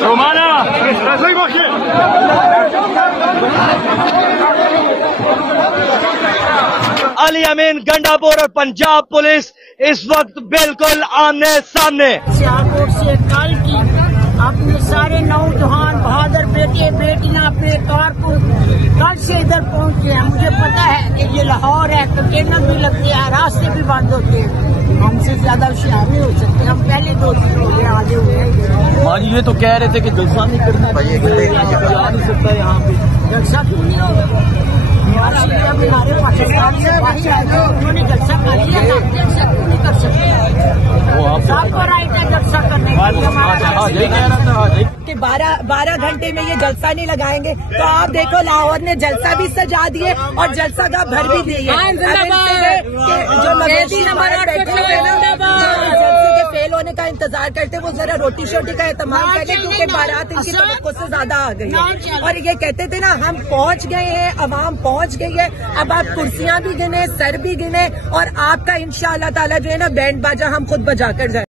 रोमाना अली अमीन गंडापुर और पंजाब पुलिस इस वक्त बिल्कुल आमने सामने। सियालकोट से कल की अपने सारे नौजवान बहादुर बेटे बेटियां अपने कारकुन कल से इधर पहुंचे हैं। मुझे पता है कि ये लाहौर है, कंटेनर भी लगते हैं, रास्ते भी बंद होते हैं, हमसे ज्यादा होशियार नहीं हो सकते। हम पहले दोस्त हुए आगे हुए। माँ ये तो कह रहे थे कि जलसा नहीं करना, जा नहीं सकता यहाँ पे। जलसा क्यों नहीं होगा? हमारे पाकिस्तान से बाहर आ गए, उन्होंने जलसा कर लिया, जलसा क्यों नहीं कर सकते? आपको राइट है जलसा करने कि 12 घंटे में ये जलसा नहीं लगाएंगे तो आप देखो लाहौर ने जलसा भी सजा दिए और जलसा का भर भी दिए। जो मवेशी हमारे जलसे के फेल होने का इंतजार करते वो जरा रोटी शोटी का एहतमाम करें, क्योंकि बारात इनकी तवक्को से ज्यादा आ गई है। और ये कहते थे ना हम पहुंच गए हैं, अवाम पहुंच गई है, अब आप कुर्सियां भी गिने, सर भी गिने और आपका इंशाअल्लाह ताला जो है ना बैंड बाजा हम खुद बजा कर जाए।